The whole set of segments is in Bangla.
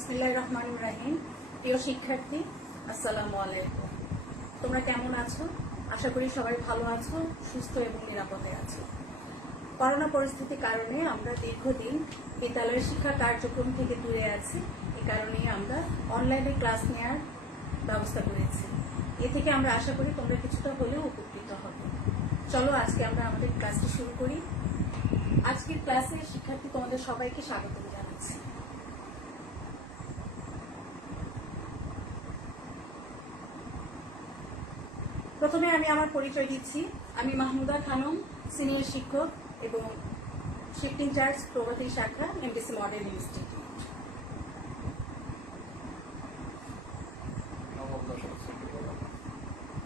বিসমিল্লাহির রহমানির রহিম। প্রিয় শিক্ষার্থী, আসসালামু আলাইকুম। তোমরা কেমন আছো? আশা করি সবাই ভালো আছো, সুস্থ এবং নিরাপদে আছো। করোনা পরিস্থিতির কারণে আমরা দীর্ঘদিন বিদ্যালয়ের শিক্ষা কার্যক্রম থেকে দূরে আছি। এই কারণেই আমরা অনলাইনে ক্লাস নেওয়ার ব্যবস্থা করেছি। এ থেকে আমরা আশা করি তোমরা কিছুটা হলেও উপকৃত হবে। চলো আজকে আমরা আমাদের ক্লাসটি শুরু করি। আজকের ক্লাসে শিক্ষার্থী তোমাদের সবাইকে স্বাগত জানাচ্ছি। প্রথমে আমি আমার পরিচয় দিচ্ছি। আমি মাহমুদা খানম, সিনিয়র শিক্ষক এবং শিফটিং চার্জ প্রগতি শাখা, এমবিসি মডেল ইনস্টিটিউট।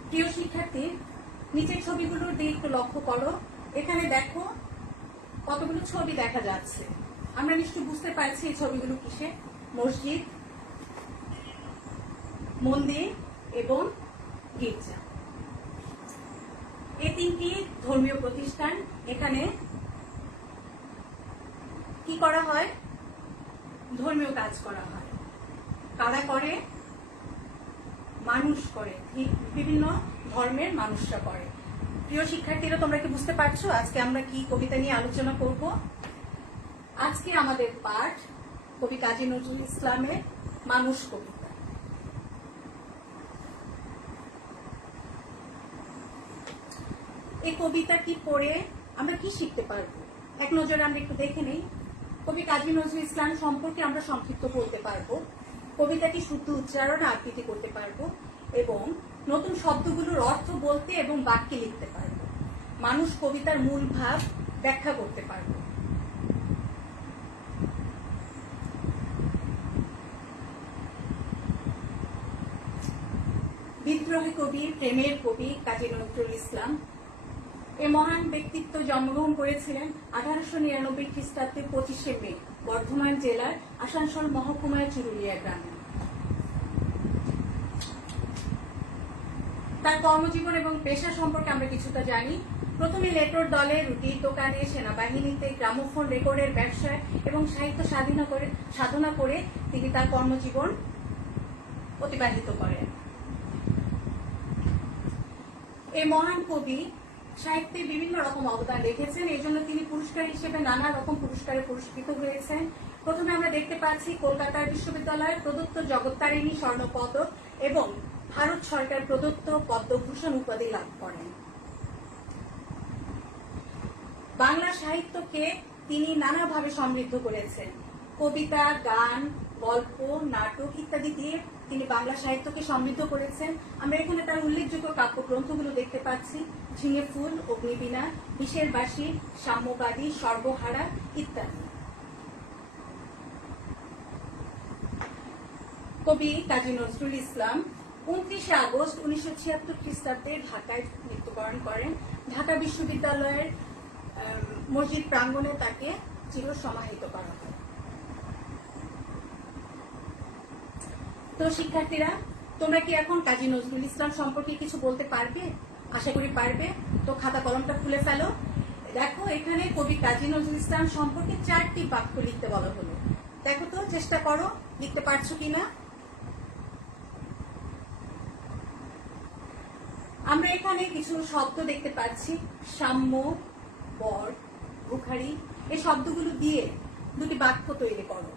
প্রিয় শিক্ষার্থী, নিচের ছবিগুলোর দিকে একটু লক্ষ্য করো। এখানে দেখো কতগুলো ছবি দেখা যাচ্ছে। আমরা নিশ্চয়ই বুঝতে পারছি এই ছবিগুলো কিসে। মসজিদ, মন্দির এবং গির্জা। এই তিনটি ধর্মীয় প্রতিষ্ঠান। এখানে কি করা হয়? ধর্মীয় কাজ করা হয়। কারা করে? মানুষ করে, বিভিন্ন ধর্মের মানুষরা করে। প্রিয় শিক্ষার্থীরা, তোমরা কি বুঝতে পারছো আজকে আমরা কি কবিতা নিয়ে আলোচনা করব? আজকে আমাদের পাঠ কবি কাজী নজরুল ইসলামের মানুষ কবিতা। এই কবিতাটি পড়ে আমরা কি শিখতে পারবো এক নজরে আমরা একটু দেখে নেই। কবি কাজী নজরুল ইসলাম সম্পর্কে আমরা সংক্ষিপ্ত বলতে পারবো, কবিতাটি শুদ্ধ উচ্চারণ আবৃত্তি করতে পারবো এবং নতুন শব্দগুলোর অর্থ বলতে এবং বাক্যে লিখতে পারবো। মানুষ কবিতার মূল ভাব ব্যাখ্যা করতে পারবো। বিদ্রোহী কবি, প্রেমের কবি কাজী নজরুল ইসলাম। এই মহান ব্যক্তিত্ব জন্মগ্রহণ করেছিলেন 1899 খ্রিস্টাব্দে 25শে মে বর্ধমান জেলার আসানসোল মহকুমার চুরুলিয়া গ্রামে। তার কর্মজীবন এবং পেশা সম্পর্কে আমরা কিছুটা জানি। প্রথমে লেটোর দলে, রুটির দোকানে, সেনাবাহিনীতে, গ্রামোফোন রেকর্ডের ব্যবসায় এবং সাহিত্য সাধনা করে তিনি তার কর্মজীবন অতিবাহিত করেন। এই মহান কবি সাহিত্যে বিভিন্ন রকম অবদান রেখেছেন। এই জন্য তিনি পুরস্কার হিসেবে নানা রকম পুরস্কারে পুরস্কৃত হয়েছেন। প্রথমে আমরা দেখতে পাচ্ছি কলকাতার বিশ্ববিদ্যালয় প্রদত্ত জগত্তারিণী স্বর্ণপদক এবং ভারত সরকার প্রদত্ত পদ্মভূষণ উপাধি লাভ করেন। বাংলা সাহিত্যকে তিনি নানাভাবে সমৃদ্ধ করেছেন। কবিতা, গান, গল্প, নাটক ইত্যাদি দিয়ে তিনি বাংলা সাহিত্যকে সমৃদ্ধ করেছেন। আমরা এখানে তার উল্লেখযোগ্য কাব্যগ্রন্থগুলো দেখতে পাচ্ছি: ঝিঙে ফুল, অগ্নিবীণা, বিষের বাসী, সাম্যবাদী, সর্বহারা ইত্যাদি। কবি কাজী নজরুল ইসলাম 29শে আগস্ট 1976 খ্রিস্টাব্দে ঢাকায় মৃত্যুবরণ করেন। ঢাকা বিশ্ববিদ্যালয়ের মসজিদ প্রাঙ্গণে তাকে চিরসমাহিত করা হয়। তো শিক্ষার্থীরা, তোমরা কি এখন কাজী নজরুল ইসলাম সম্পর্কে কিছু বলতে পারবে? আশা করি পারবে। তো খাতা কলমটা খুলে ফেলো। দেখো, এখানে কবি কাজী নজরুল ইসলাম সম্পর্কে 4টি বাক্য লিখতে বলা হলো। দেখো তো, চেষ্টা করো, লিখতে পারছো কিনা। আমরা এখানে কিছু শব্দ দেখতে পাচ্ছি: সাম্য, বর, ভুখারী। এই শব্দগুলো দিয়ে দুটি বাক্য তৈরি করো।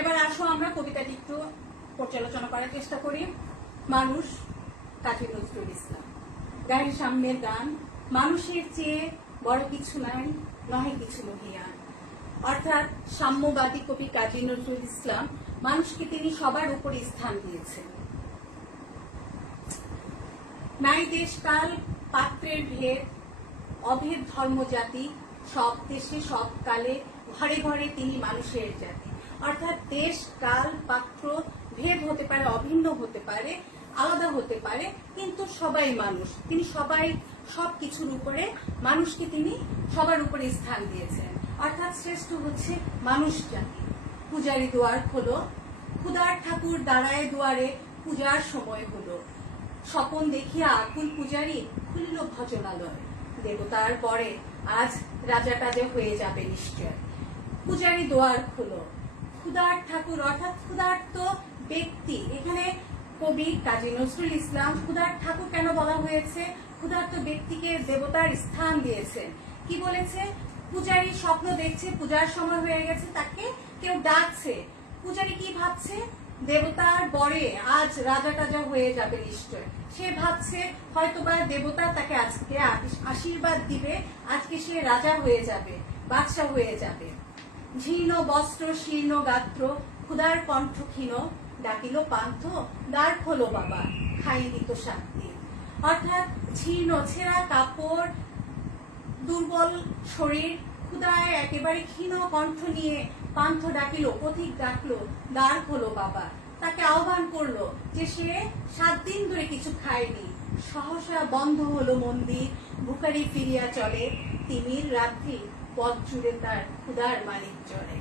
এবার আসো আমরা কবিতাটি একটু পর্যালোচনা করার চেষ্টা করি। মানুষ কাজী নজরুল ইসলাম। গায়ের সামনের গান: মানুষের চেয়ে বড় কিছু নাই, নহে কিছু মহিয়ান। অর্থাৎ সাম্যবাদী কবি কাজী নজরুল ইসলাম মানুষকে তিনি সবার উপরে স্থান দিয়েছেন। নাই দেশ কাল পাত্রের ভেদ, অভেদ ধর্ম জাতি, সব দেশে সব কালে, ঘরে ঘরে তিনি মানুষের জাতি। অর্থাৎ দেশ, কাল, পাত্র ভেদ হতে পারে, অভিন্ন হতে পারে, আলাদা হতে পারে, কিন্তু সবাই মানুষ। তিনি সব কিছুর উপরে মানুষকে তিনি সবার উপরে স্থান দিয়েছেন। অর্থাৎ শ্রেষ্ঠ হচ্ছে মানুষ জাতি। পূজারি দুয়ার খোলো, ক্ষুধার ঠাকুর দাঁড়ায় দুয়ারে, পূজার সময় হলো। স্বপন দেখিয়া আকুল পূজারি খুলিল ভজনালয়। দেবতার পরে আজ রাজাটা যে হয়ে যাবে নিশ্চয়। পূজারী দোয়ার খুলো। ক্ষুধার্ত ঠাকুর অর্থাৎ ক্ষুধার্ত ব্যক্তি, এখানে কবি কাজী নজরুল ইসলাম ক্ষুধার্ত ঠাকুর কেন বলা হয়েছে? ক্ষুধার্ত ব্যক্তিকে দেবতার স্থান দিয়েছেন। কি বলেছে? পূজারী স্বপ্ন দেখছে, পূজার সময় হয়ে গেছে, তাকে কেউ ডাকছে। পূজারী কি ভাবছে? দেবতার বরে আজ রাজা টাজা হয়ে যাবে নিশ্চয়। সে ভাবছে হয়তোবা দেবতা তাকে আজকে আশীর্বাদ দিবে, আজকে সে রাজা হয়ে যাবে, বাদশা হয়ে যাবে। জীর্ণ বস্ত্র শীর্ণ গাত্র, ক্ষুধার কণ্ঠ ক্ষীণ, ডাকিল পান্থ, দ্বার খোলো বাবা, খাইনি তো শান্তি। অর্থাৎ জীর্ণ ছেঁড়া কাপড়, দুর্বল শরীর, ক্ষুধায় একেবারে ক্ষীণ কণ্ঠ নিয়ে পান্থ ডাকিল, পথিক ডাকলো, দ্বার খোলো বাবা। তাকে আহ্বান করলো যে সে 7 দিন ধরে কিছু খায়নি। সহসা বন্ধ হলো মন্দির, ভিখারি ফিরিয়া চলে, তিমির রাত্রি পথ জুড়ে তার ক্ষুধার মানিক চলে।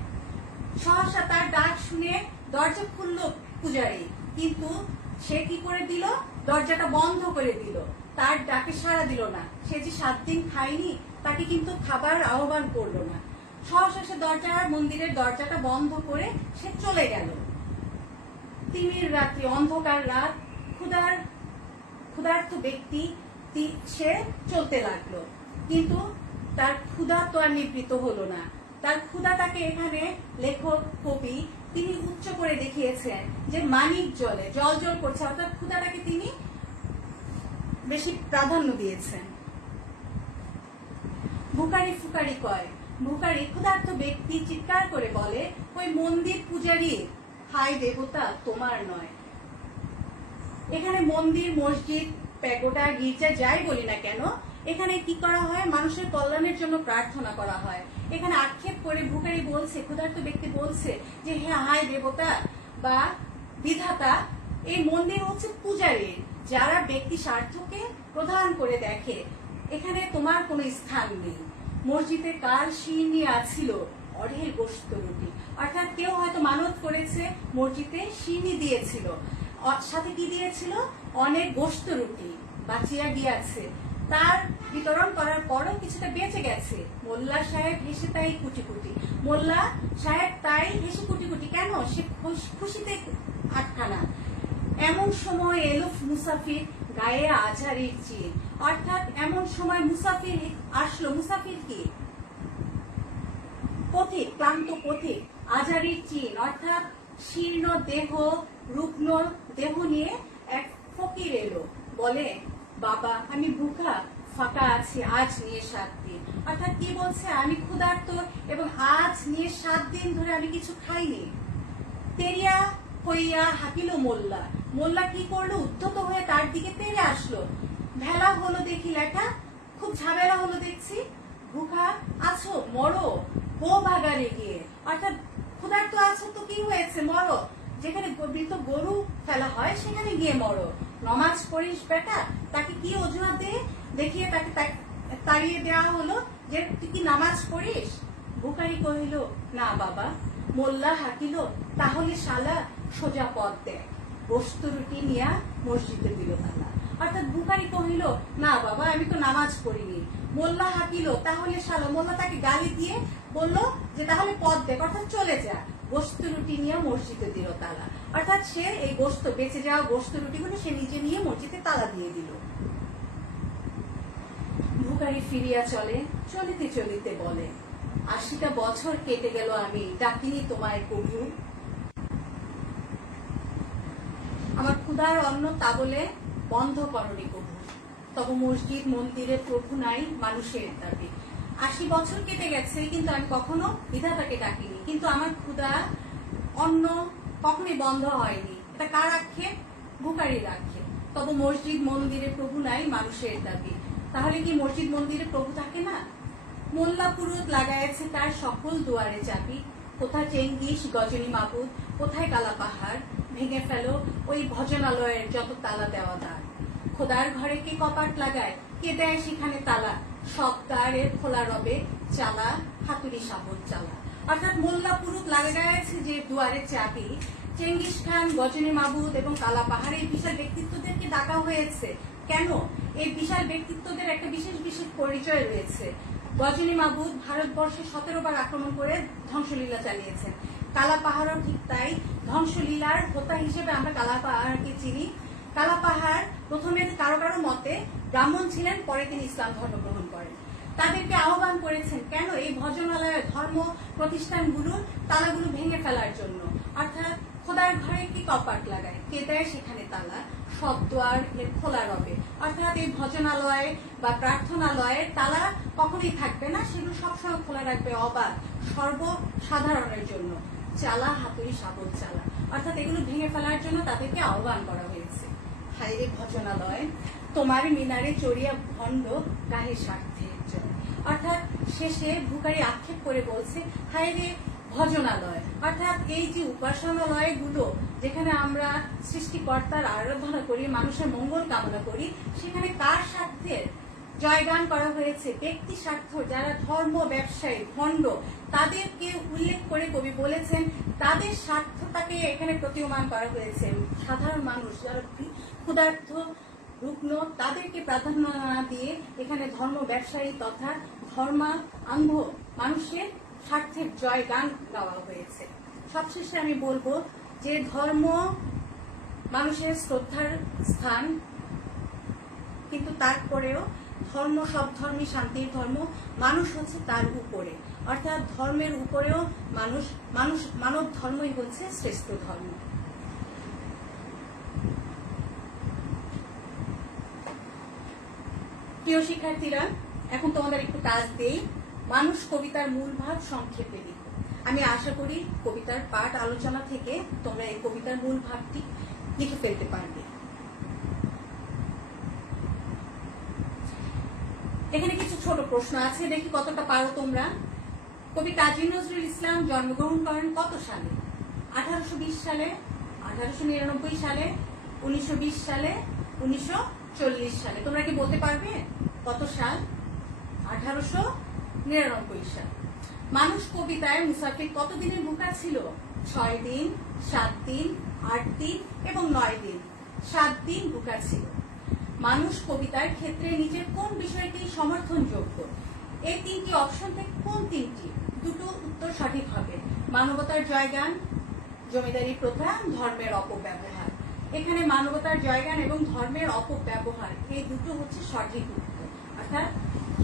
সহসা তার ডাক শুনে দরজা খুললো পূজারী, কিন্তু সে কি করে দিল? দরজাটা বন্ধ করে দিল, তার ডাকে সাড়া দিল না। সে যে 7 দিন খায়নি, তাকে কিন্তু খাবার আহ্বান করলো না। সহসা সে মন্দিরের দরজাটা বন্ধ করে সে চলে গেল। তিমির রাত্রি, অন্ধকার রাত, ক্ষুধার্ত ব্যক্তি সে চলতে লাগলো, কিন্তু তার ক্ষুধা তো আর নিবৃত হলো না। তার ক্ষুধাটাকে এখানে লেখক কবি তিনি উচ্চ করে দেখিয়েছেন যে মানিক জলে জল জল করছে, অর্থাৎ ক্ষুধাটাকে তিনি বেশি প্রাধান্য দিয়েছেন। ভিখারি ফুকারি কয়, ভিখারি ক্ষুধার্ত ব্যক্তি চিৎকার করে বলে, ওই মন্দির পূজারী, হায় দেবতা তোমার নয়। এখানে মন্দির, মসজিদ, প্যাগোডা, গির্জা যাই বলি না কেন, এখানে কি করা হয়? মানুষের কল্যাণের জন্য প্রার্থনা করা হয়। এখানে আক্ষেপ করে ভিখারি বলছে, ক্ষুধার্ত ব্যক্তি বলছে যে হ্যাঁ, হায় দেবতা বা বিধাতা, এই মন্দির হচ্ছে পূজারীর, যারা ব্যক্তি স্বার্থকে প্রধান করে দেখে, এখানে তোমার কোনো স্থান নেই। মসজিদে কাল শিরনি আছিল, অঢেল গোশত রুটি। অর্থাৎ কেউ হয়তো মানত করেছে, মসজিদে শিরনি দিয়েছিল, সাথে কি দিয়েছিল? অনেক গোশত রুটি বাঁচিয়া গিয়াছে। তার বিতরণ করার পরও কিছুটা বেঁচে গেছে। মোল্লা সাহেব হেসে তাই কুটি কুটি। মোল্লা সাহেব তাই হেসে কুটি কুটি। কেন? সে খুশিতে আটখানা। এমন সময় এলো মুসাফির, গায়ে আঝারির চির। অর্থাৎ এমন সময় মুসাফির আসলো। মুসাফির কি? পথিক, ক্লান্ত পথিক। আঝারির চিন অর্থাৎ শীর্ণ দেহ, রুগ্ন দেহ নিয়ে এক ফকির এলো। বলে, বাবা আমি ভুখা, ফাঁকা আছি, আজ নিয়ে 7 দিন। অর্থাৎ কি বলছে? আমি ক্ষুধার্ত এবং আজ নিয়ে 7 দিন ধরে আমি কিছু খাইনি। তেরিয়া হইয়া হাঁকিল মোল্লা। মোল্লা কি করলো? উদ্ধত হয়ে তার দিকে তেড়ে আসলো। ভেলা হলো দেখি লেখা, খুব ঝামেলা হলো দেখছি। ভুখা আছো, মরো, গো বাগানে গিয়ে। অর্থাৎ ক্ষুধার্ত আছো তো কি হয়েছে? মরো। যেখানে মৃত গরু ফেলা হয় সেখানে গিয়ে মরো। নমাজ পড়িস বেটা। তাকে কি অজুহাত দিয়ে দেখিয়ে তাকে তাড়িয়ে দেওয়া হলো যে তুই কি নামাজ পড়িস? ভিখারি কহিল, না বাবা। মোল্লা হাঁকিল, তাহলে শালা সোজা পথ দেয়। গোশত রুটি নিয়া মসজিদে দিল তালা। অর্থাৎ ভিখারি কহিল, না বাবা আমি তো নামাজ পড়িনি। মোল্লা হাঁকিল, তাহলে শালা। মোল্লা তাকে গালি দিয়ে বলল যে তাহলে পথ দেখ, অর্থাৎ চলে যা। গোশত রুটি নিয়ে মসজিদে দিল তালা। অর্থাৎ সে এই বেঁচে যাওয়া গোশত রুটিগুলো সে নিজে নিয়ে মসজিদে তালা দিয়ে দিল। ভিখারি ফিরিয়া চলে, চলিতে চলিতে বলে, 80টা বছর কেটে গেল আমি ডাকিনি তোমায় কভু। আমার ক্ষুধার অন্ন তা বলে বন্ধ করনি কভু। তবে মসজিদ মন্দিরে প্রভু নাই, মানুষের দাবি। 80 বছর কেটে গেছে, কিন্তু আমি কখনো বিধাতাকে ডাকিনি, কিন্তু আমার ক্ষুধা অন্ন কখনোই বন্ধ হয়নি। এটা কার আক্ষেপ? ভিখারির আক্ষেপ। তবে মসজিদ মন্দিরে প্রভু নাই, মানুষের দাবি। তাহলে কি মসজিদ মন্দিরে প্রভু থাকে না? মোল্লা পুরুত লাগাইছে তার সকল দুয়ারে চাবি। কোথায় চেঙ্গিস গজনী মাবুদ, কোথায় কালা পাহাড়, ভেঙে ফেলো ওই ভজনালয়ের যত তালা দেওয়া দ্বার। খোদার ঘরে কে কপাট লাগায়, কে দেয় সেখানে তালা। সব দ্বারের খোলা রবে চালা, হাতুড়ি সাবল চালা। অর্থাৎ মোল্লা পুরুত লাগাইছে যে দুয়ারে চাবি, চেঙ্গিস খান, গজনী মাবুদ এবং কালা পাহাড়ের বিশাল ব্যক্তিত্বদেরকে ডাকা হয়েছে। কেন? এই বিশাল ব্যক্তিত্বদের একটা বিশেষ বিশেষ পরিচয় রয়েছে। গজনী মাহবুব ভারতবর্ষে 17 বার আক্রমণ করে ধ্বংসলীলা চালিয়েছেন। কালা পাহাড়ও ঠিক তাই। ধ্বংসলীলার হোতা হিসেবে আমরা কালা পাহাড়কে চিনি। কালা পাহাড় প্রথমে কারো কারো মতে ব্রাহ্মণ ছিলেন, পরে তিনি ইসলাম ধর্ম গ্রহণ করেন। তাদেরকে আহ্বান করেছেন কেন? এই ভজনালয় ধর্ম প্রতিষ্ঠানগুলোর তালাগুলো ভেঙে ফেলার জন্য। অর্থাৎ খোদার ঘরে কি কপাট লাগায়, কে দেয় সেখানে তালা, সব দ্বার এর খোলা রবে। অর্থাৎ এই ভজনালয় বা প্রার্থনালয়ের তালা কখনোই থাকবে না, সেগুলো সবসময় খোলা রাখবে অবাধ সর্বসাধারণের জন্য। চালা হাতুড়ি সাবল চালা, অর্থাৎ এগুলো ভেঙে ফেলার জন্য তাদেরকে আহ্বান করা হয়েছে। হাইরে ভজনালয়, তোমার মিনারে চড়িয়া ভণ্ড গাহে স্বার্থের জন্য। অর্থাৎ শেষে ভুকারি আক্ষেপ করে বলছে, হাইরে ভজনালয়, অর্থাৎ এই যে উপাসনালয় গুলো যেখানে আমরা সৃষ্টিকর্তার আরাধনা করি, মানুষের মঙ্গল কামনা করি, সেখানে কার স্বার্থের জয়গান করা হয়েছে? ব্যক্তি স্বার্থ। যারা ধর্ম ব্যবসায়ী ভণ্ড, তাদেরকে উল্লেখ করে কবি বলেছেন তাদের স্বার্থটাকে এখানে প্রতীয়মান করা হয়েছে। সাধারণ মানুষ যারা ক্ষুধার্ত রুগ্ন, তাদেরকে প্রাধান্য না দিয়ে এখানে ধর্ম ব্যবসায়ী তথা ধর্মান্ধ মানুষের স্বার্থের জয়গান গাওয়া হয়েছে। সবশেষে আমি বলবো যে ধর্ম মানুষের শ্রদ্ধার স্থান, কিন্তু তারপরেও ধর্ম, সব ধর্মই শান্তির ধর্ম, মানুষ হচ্ছে তার উপরে। অর্থাৎ ধর্মের উপরেও মানব ধর্মই হচ্ছে শ্রেষ্ঠ ধর্ম। প্রিয় শিক্ষার্থীরা, এখন তোমাদের একটু কাজ দেই। মানুষ কবিতার মূল ভাব সংক্ষেপে লিখো। আমি আশা করি কবিতার পাঠ আলোচনা থেকে তোমরা এই কবিতার মূল ভাবটি লিখে ফেলতে পারবে। এখানে কিছু ছোট প্রশ্ন আছে, দেখি কতটা পারো তোমরা। কবি কাজী নজরুল ইসলাম জন্মগ্রহণ করেন কত সালে? 1820 সালে, 1899 সালে, 1920 সালে, 1940 সালে। তোমরা কি বলতে পারবে কত সাল? 1899 সাল। মানুষ কবিতায় মুসাফির কতদিনের ভুকা ছিল? 6 দিন, 7 দিন, 8 দিন এবং 9 দিন। 7 দিন ভুকা ছিল। মানুষ কবিতার ক্ষেত্রে নিজের কোন বিষয়টি সমর্থনযোগ্য? এই 3টি অপশন থেকে কোন 3টি? দুটো উত্তর সঠিক হবে। মানবতার জয়গান, জমিদারি প্রথা, ধর্মের অপব্যবহার। এখানে মানবতার জয়গান এবং ধর্মের অপব্যবহার, এই দুটো হচ্ছে সঠিক উত্তর, অর্থাৎ খ।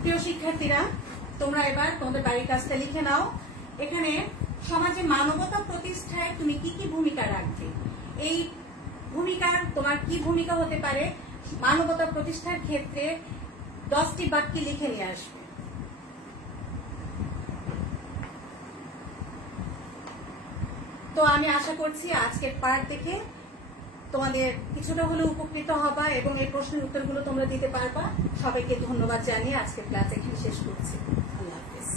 প্রিয় শিক্ষার্থীরা, তোমরা এবার তোমাদের বাড়ির কাজটা লিখে নাও। এখানে সমাজে মানবতা প্রতিষ্ঠায় তুমি কি কি ভূমিকা রাখবে? এই ভূমিকার তোমার কি ভূমিকা হতে পারে? মানবতা প্রতিষ্ঠার ক্ষেত্রে 10টি বাক্য লিখে নিয়ে আসবে। তো আমি আশা করছি আজকের পাঠ দেখে তোমাদের কিছুটা হলেও উপকৃত হবা এবং এই প্রশ্নের উত্তরগুলো তোমরা দিতে পারবা। সবাইকে ধন্যবাদ জানিয়ে আজকের ক্লাস এখানে শেষ করছি। আল্লাহ হাফেজ।